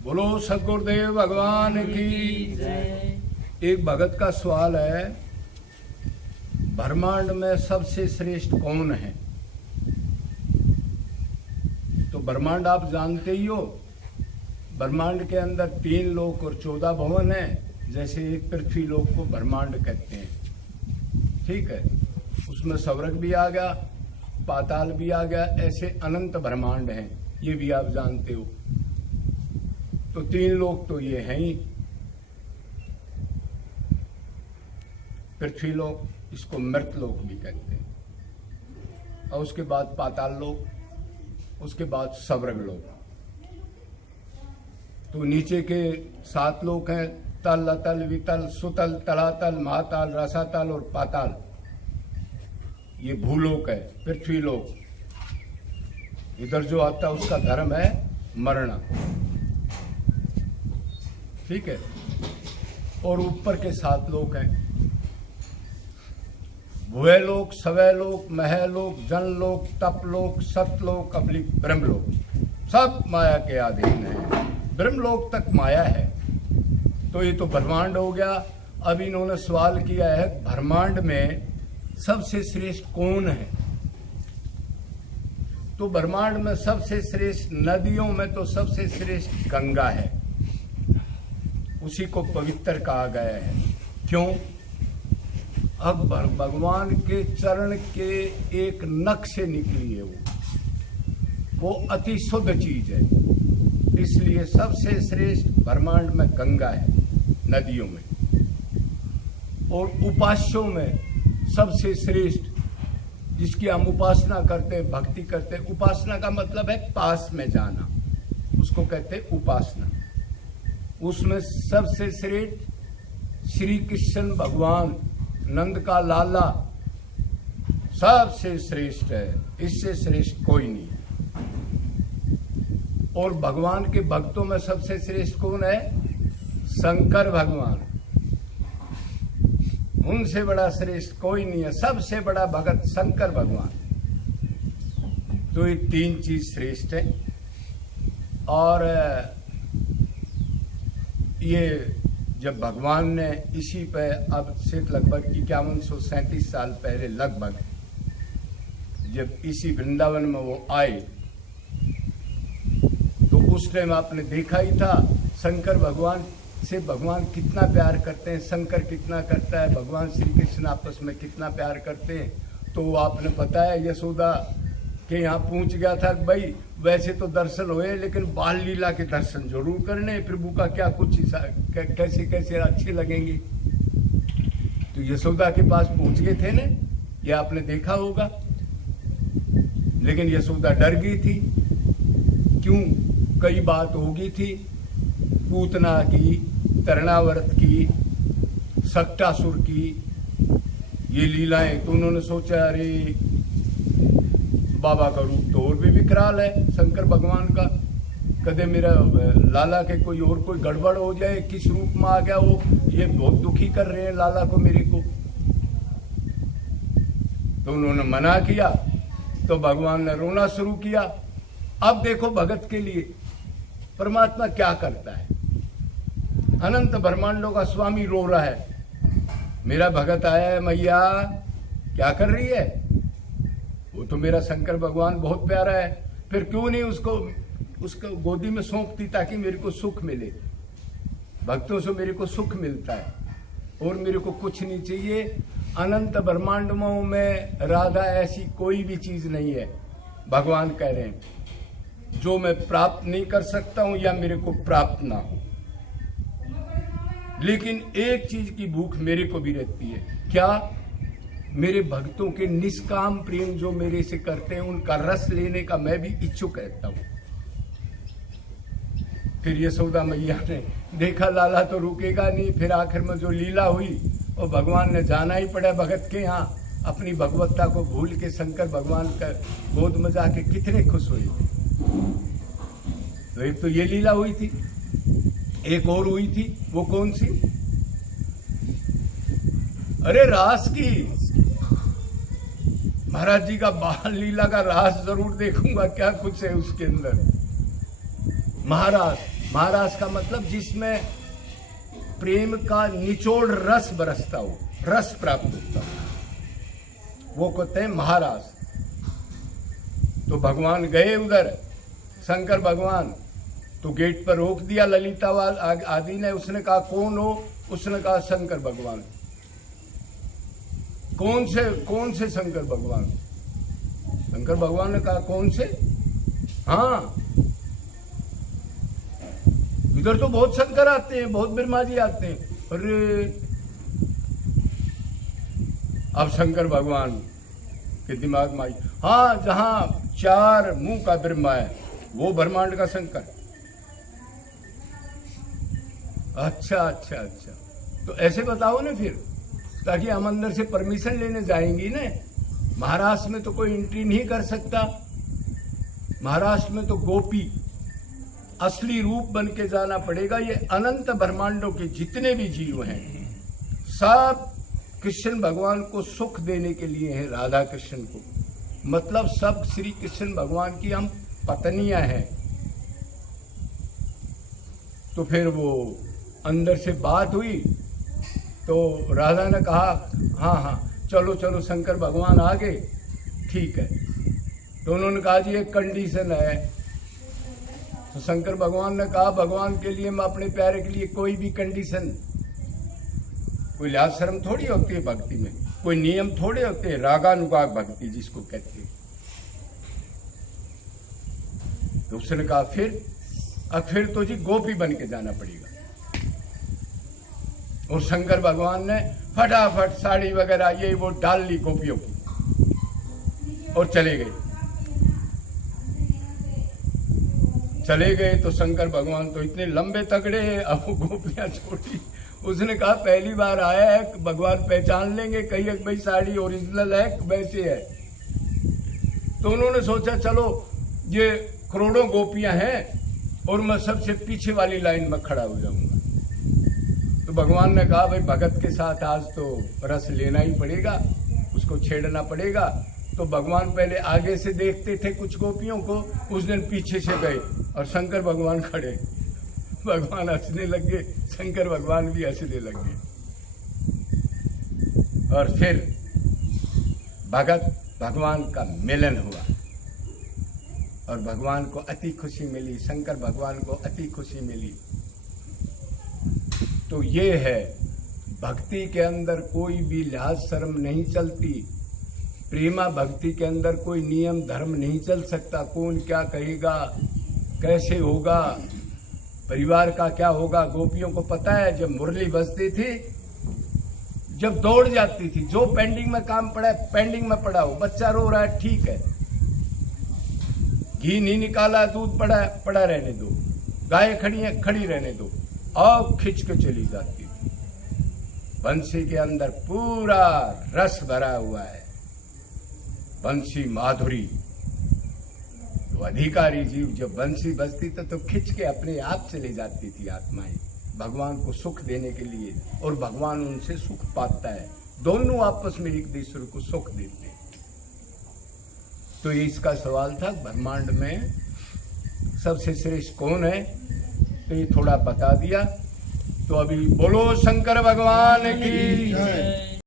बोलो सद्गुरुदेव भगवान की जय। एक भगत का सवाल है, ब्रह्मांड में सबसे श्रेष्ठ कौन है? तो ब्रह्मांड आप जानते ही हो। ब्रह्मांड के अंदर 3 लोक और 14 भवन है। जैसे एक पृथ्वी लोक को ब्रह्मांड कहते हैं, ठीक है। उसमें स्वर्ग भी आ गया, पाताल भी आ गया, ऐसे अनंत ब्रह्मांड हैं, ये भी आप जानते हो। तो 3 लोक तो ये हैं ही। पृथ्वी लोक, इसको मृत लोक भी कहते हैं, और उसके बाद पाताल लोक, उसके बाद स्वर्ग लोक। तो नीचे के 7 लोक हैं, तल, अतल, वितल, सुतल, तलातल, महातल, रसातल और पाताल। ये भूलोक है, पृथ्वी लोक। इधर जो आता है उसका धर्म है मरना, ठीक है। और ऊपर के 7 लोक हैं, भुवलोक, स्वलोक, महलोक, जनलोक, तपलोक, सतलोक, अबलिक ब्रह्मलोक, सब माया के अधीन है। ब्रह्मलोक तक माया है। तो ये तो ब्रह्मांड हो गया। अब इन्होंने सवाल किया है, ब्रह्मांड में सबसे श्रेष्ठ कौन है? तो ब्रह्मांड में सबसे श्रेष्ठ, नदियों में तो सबसे श्रेष्ठ गंगा है। उसी को पवित्र कहा गया है। क्यों? अब भगवान के चरण के एक नख से निकली है वो अति शुद्ध चीज है। इसलिए सबसे श्रेष्ठ ब्रह्मांड में गंगा है, नदियों में। और उपास्यों में सबसे श्रेष्ठ, जिसकी हम उपासना करते, भक्ति करते, उपासना का मतलब है पास में जाना, उसको कहते हैं उपासना। उसमें सबसे श्रेष्ठ श्री कृष्ण भगवान, नंद का लाला, सबसे श्रेष्ठ है। इससे श्रेष्ठ कोई नहीं। और भगवान के भक्तों में सबसे श्रेष्ठ कौन है? शंकर भगवान। उनसे बड़ा श्रेष्ठ कोई नहीं है। सबसे बड़ा भगत शंकर भगवान। तो ये 3 चीज श्रेष्ठ है। और ये जब भगवान ने इसी पे, अब से लगभग 5137 साल पहले लगभग, जब इसी वृंदावन में वो आए, तो उस टाइम आपने देखा ही था शंकर भगवान से भगवान कितना प्यार करते हैं, शंकर कितना करता है, भगवान श्री कृष्ण आपस में कितना प्यार करते हैं। तो आपने बताया यशोदा के यहाँ पहुंच गया था, भाई वैसे तो दर्शन हुए लेकिन बाल लीला के दर्शन जरूर करने, प्रभु का क्या कुछ कैसे कैसे अच्छे लगेंगे। तो यशोदा के पास पहुंच गए थे ना, ये आपने देखा होगा। लेकिन यशोदा डर गई थी। क्यों? कई बात हो गई थी, पूतना की, तरणावर्त की, सक्टासुर की, ये लीलाएं। तो उन्होंने सोचा, अरे बाबा का रूप तो और भी विकराल है शंकर भगवान का, कदे मेरा लाला के कोई और कोई गड़बड़ हो जाए, किस रूप में आ गया वो, ये बहुत दुखी कर रहे हैं लाला को, मेरे को। तो उन्होंने मना किया, तो भगवान ने रोना शुरू किया। अब देखो भगत के लिए परमात्मा क्या करता है। अनंत ब्रह्मांडों का स्वामी रो रहा है, मेरा भगत आया है, मैया क्या कर रही है? वो तो मेरा शंकर भगवान बहुत प्यारा है, फिर क्यों नहीं उसको गोदी में सौंपती ताकि मेरे को सुख मिले। भक्तों से मेरे को सुख मिलता है और मेरे को कुछ नहीं चाहिए। अनंत ब्रह्मांडों में राधा ऐसी कोई भी चीज नहीं है, भगवान कह रहे हैं, जो मैं प्राप्त नहीं कर सकता हूं या मेरे को प्राप्त ना हो। लेकिन एक चीज की भूख मेरे को भी रहती है। क्या? मेरे भक्तों के निष्काम प्रेम जो मेरे से करते हैं, उनका रस लेने का मैं भी इच्छुक रहता हूं। फिर यशोदा मैया ने देखा लाला तो रुकेगा नहीं, फिर आखिर में जो लीला हुई, और भगवान ने जाना ही पड़ा भगत के यहाँ। अपनी भगवत्ता को भूल के शंकर भगवान का गोद में जाके कितने खुश हुए थे। तो एक तो ये लीला हुई थी, एक और हुई थी, वो कौन सी? अरे रास की। महाराज जी का बाल लीला का रास जरूर देखूंगा, क्या कुछ है उसके अंदर। महाराज महारास का मतलब जिसमें प्रेम का निचोड़ रस बरसता हो, रस प्राप्त होता हो, वो कहते हैं महारास। तो भगवान गए उधर, शंकर भगवान, तो गेट पर रोक दिया ललितावाल आदि ने। उसने कहा कौन हो? उसने कहा शंकर भगवान। कौन से शंकर भगवान? शंकर भगवान ने कहा कौन से? हाँ, इधर तो बहुत शंकर आते हैं, बहुत ब्रह्मा जी आते हैं। अरे, अब शंकर भगवान के दिमाग में आई, हाँ, जहां 4 मुंह का ब्रह्मा है वो ब्रह्मांड का शंकर। अच्छा, तो ऐसे बताओ ना फिर, ताकि हम अंदर से परमिशन लेने जाएंगी ना। महाराष्ट्र में तो कोई एंट्री नहीं कर सकता। महाराष्ट्र में तो गोपी असली रूप बन के जाना पड़ेगा। ये अनंत ब्रह्मांडों के जितने भी जीव हैं सब कृष्ण भगवान को सुख देने के लिए हैं, राधा कृष्ण को। मतलब सब श्री कृष्ण भगवान की हम पत्नियां हैं। तो फिर वो अंदर से बात हुई तो राधा ने कहा हाँ, चलो शंकर भगवान आ गए, ठीक है। तो उन्होंने कहा जी एक कंडीशन है। तो शंकर भगवान ने कहा भगवान के लिए, मैं अपने प्यारे के लिए कोई भी कंडीशन, कोई लिहाज शर्म थोड़ी होती है भक्ति में, कोई नियम थोड़े होते हैं। रागानुराग भक्ति जिसको कहते हैं। तो उसने कहा फिर तो जी गोपी बन के जाना पड़ेगा। और शंकर भगवान ने फटाफट साड़ी वगैरह ये वो डाल ली गोपियों की और चले गए। तो शंकर भगवान तो इतने लंबे तगड़े हैं, अब वो गोपियां छोटी। उसने कहा पहली बार आया है, भगवान पहचान लेंगे, कहिए भाई साड़ी ओरिजिनल है वैसे है। तो उन्होंने सोचा चलो ये करोड़ों गोपियां हैं और मैं सबसे पीछे वाली लाइन में खड़ा हो जाऊंगा। तो भगवान ने कहा भाई भगत के साथ आज तो रस लेना ही पड़ेगा, उसको छेड़ना पड़ेगा। तो भगवान पहले आगे से देखते थे कुछ गोपियों को, उस दिन पीछे से गए और शंकर भगवान खड़े। भगवान हंसने लगे, शंकर भगवान भी हंसने लगे। और फिर भगत भगवान का मिलन हुआ और भगवान को अति खुशी मिली, शंकर भगवान को अति खुशी मिली। तो ये है भक्ति के अंदर कोई भी लिहाज शर्म नहीं चलती। प्रेमा भक्ति के अंदर कोई नियम धर्म नहीं चल सकता। कौन क्या कहेगा, कैसे होगा, परिवार का क्या होगा। गोपियों को पता है जब मुरली बजती थी, जब दौड़ जाती थी, जो पेंडिंग में काम पड़ा है पेंडिंग में पड़ा हो, बच्चा रो रहा है ठीक है, घी नहीं निकाला दूध पड़ा रहने दो, गाय खड़ी है खड़ी रहने दो, और खिंच के चली जाती थी। बंसी के अंदर पूरा रस भरा हुआ है, बंसी माधुरी। तो अधिकारी जीव जब बंसी बजती तो खिंच के अपने आप चली जाती थी आत्माएं भगवान को सुख देने के लिए, और भगवान उनसे सुख पाता है। दोनों आपस में एक दूसरे को सुख देते हैं। तो ये इसका सवाल था, ब्रह्मांड में सबसे श्रेष्ठ कौन है, तो ये थोड़ा बता दिया। तो अभी बोलो शंकर भगवान की जय।